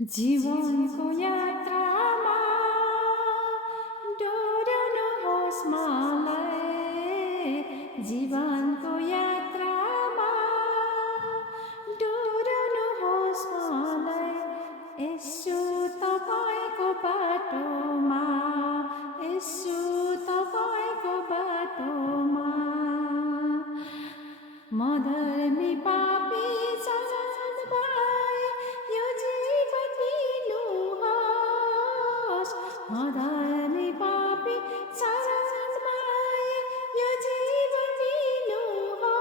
जीवनको यात्रामा डोर्नुहोस् मलाई। जीवनको यात्रामा डोर्नुहोस् मलाई। यसो तपाईँको बाटोमा, यसो तपाईँको बाटोमा मधर्मी पापी चलन भए यो जीवन दिनुहोस्। मधर्मी पापी चलन भए यो जीवन दिनुहोस्।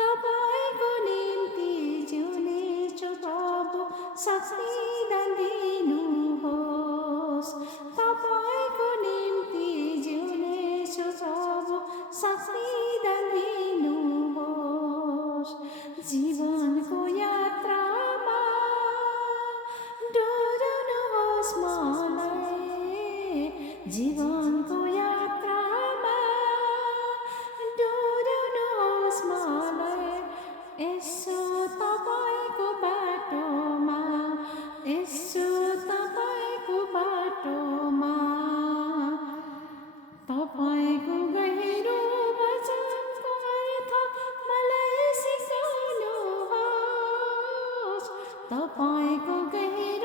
तपाईँको निम्ति जिउनेछु प्रभु, शक्ति दान दिनुहोस्। तपाईँको निम्ति जिउनेछु प्रभु, शक्ति दान दिनुहोस्। जीवनको यात्रामा डोर्नुहोस् मलाई। जीवनको यात्रामा डोर्नुहोस् मलाई। यसो तपाईँको बाटोमा, यसो तपाईँको बाटोमा तपाईँको गहिरो वचनको अर्थ मलाई सिकाउनुहोस्। तपाईँको गहिरो